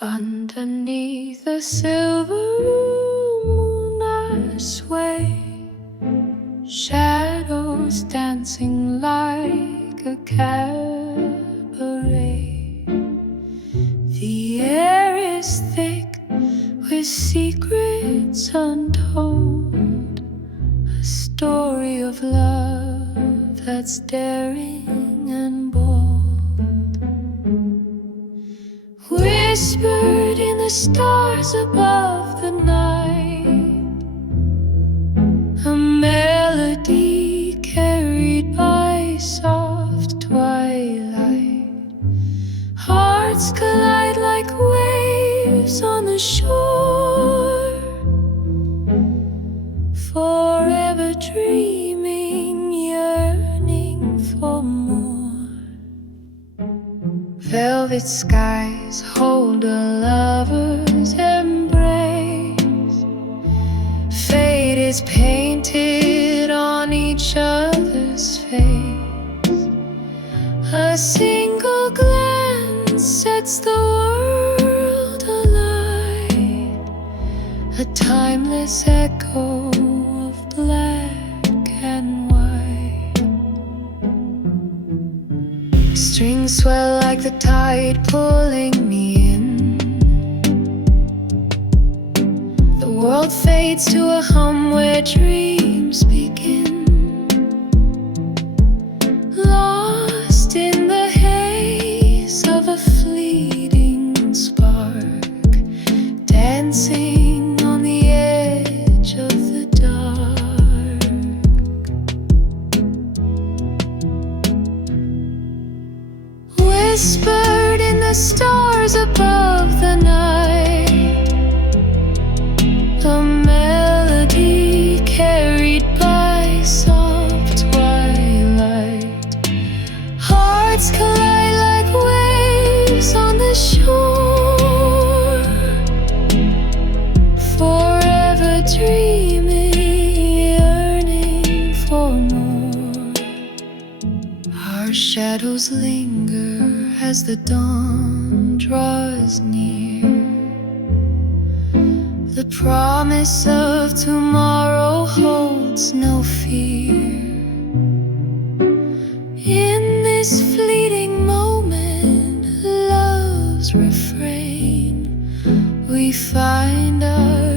Underneath the silver moon I sway, shadows dancing like a cabaret. The air is thick with secrets untold, a story of love that's daring and bold. Whispered in the stars above the night, a melody carried by soft twilight. Hearts collide like waves on the shore, forever dreaming, yearning for more. Velvet skies hold a lover's embrace. Fate is painted on each other's face. A single glance sets the world alight, a timeless echo of black and white. Strings swell like the tide pulling me in. The world fades to a hum where dreams begin. Lost in the haze of a fleeting spark, dancing on the edge of the dark. Whispered in the stars above the night, a melody carried by soft twilight. Hearts collide like waves on the shore, forever dreaming, yearning for more. Our shadows linger as the dawn draws near, the promise of tomorrow holds no fear. In this fleeting moment, love's refrain, we find our